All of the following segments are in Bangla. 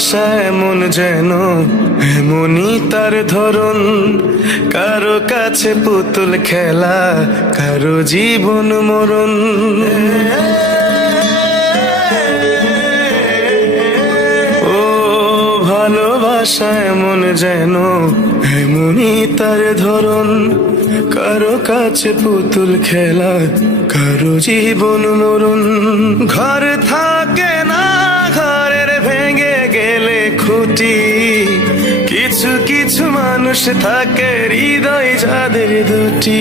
ভালোবাসা এমন যেন এমনই তার ধরন, কারো কাছে পুতুল খেলা, কারো জীবন মরণ। ও ভালোবাসা এমন যেন এমনই তার ধরন, কারো কাছে পুতুল খেলা, কারো জীবন মরণ। ঘর থাকে না, ঘরের ভেঙে গেলে খুঁটি, কিছু কিছু মানুষ থাকে হৃদয় যাদের দুটি।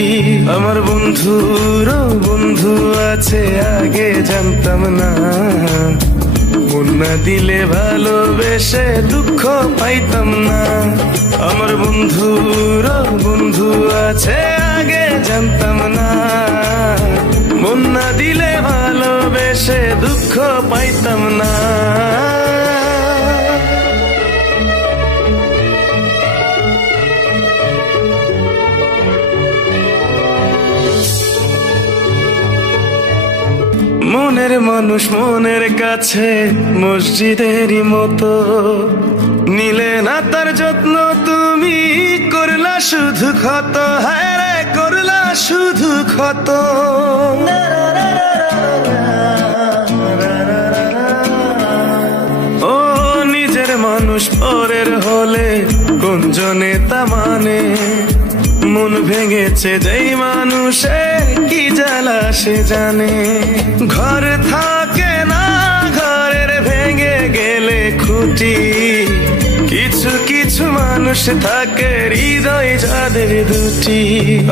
আমার বন্ধুরও বন্ধু আছে, আগে জানতাম না, মন না দিলে ভালোবেসে দুঃখ পাইতাম না। আমার বন্ধুরও বন্ধু আছে, আগে জানতাম না, মন না দিলে ভালোবেসে দুঃখ পাইতাম না। মনের মানুষ মনের কাছে মসজিদেরই মতো, নিলে না তার যত্ন তুমি, করলা শুধু ক্ষত, হায় রে করলা শুধু ক্ষত। ও নিজের মানুষ পরের হলে কোন জনে তা মানে, মন ভেঙেছে যেই মানুষের কি জ্বালা সে জানে। ঘর থাকে না, ঘরের ভেঙে গেলে খুঁটি, কিছু কিছু মানুষ থাকে হৃদয় যাদের দুটি।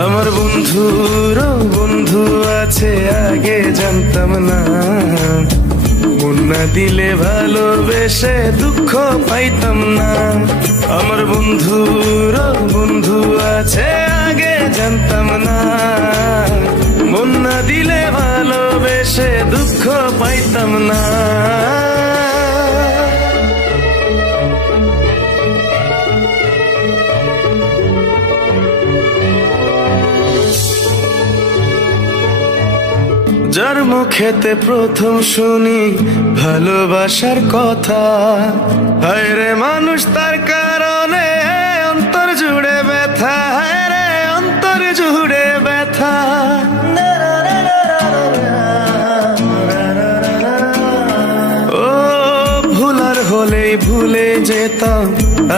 আমার বন্ধুরও বন্ধু আছে, আগে জানতাম না, মন না দিলে ভালোবেসে দুঃখ পাইতাম না। আমার বন্ধুরও বন্ধু আছে, আগে জানতাম না, মন না দিলে ভালোবেসে দুঃখ পাইতাম না। যার মুখেতে প্রথম শুনি ভালোবাসার কথা, হায় রে মানুষ তার কারণে অন্তর জুড়ে ব্যথা, হায় রে অন্তর জুড়ে ব্যথা। ও ভুলার হলেই ভুলে যেতাম,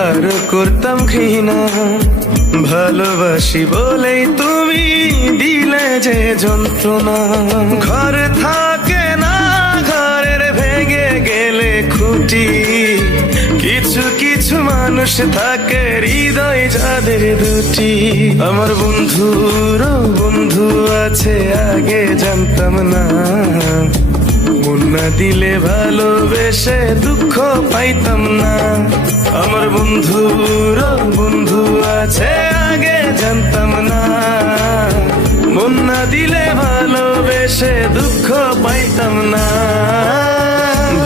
আর করতাম ঘৃণা, ভালোবাসি বলেই তুমি দিলে যে যন্ত্রণা। ঘর থাকে না, ঘরের ভেঙে গেলে খুঁটি, কিছু কিছু মানুষ থাকে হৃদয় যাদের দুটি। আমার বন্ধুরও বন্ধু আছে, আগে জানতাম না, মন না দিলে ভালোবেসে দুঃখ পাইতাম না। আমার বন্ধুরও বন্ধু আছে, আগে জানতাম না, মন না দিলে ভালোবেসে দুঃখ পাইতাম না।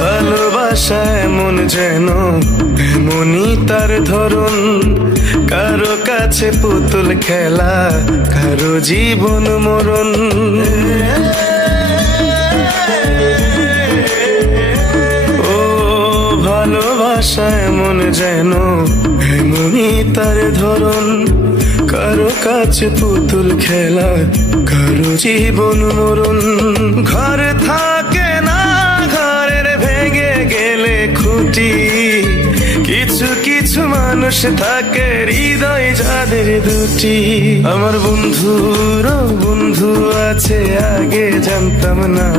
ভালোবাসা এমন যেন এমনই তার ধরন, কারো কাছে পুতুল খেলা, কারো জীবন মরণ। ভালোবাসা এমন যেন এমনই তার ধরন, কারো কাছে পুতুল খেলা, কারো জীবন মরণ। ঘর থাকে না, ঘরের ভেঙে গেলে খুঁটি, কিছু কিছু মানুষ থাকে হৃদয় যাদের দুটি। আমার বন্ধুরও বন্ধু আছে, আগে জানতাম না,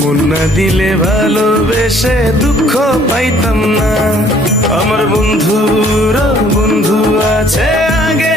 মন না দিলে ভালোবেসে দুঃখ পাইতাম না। আমার বন্ধুরও বন্ধু আছে, আগে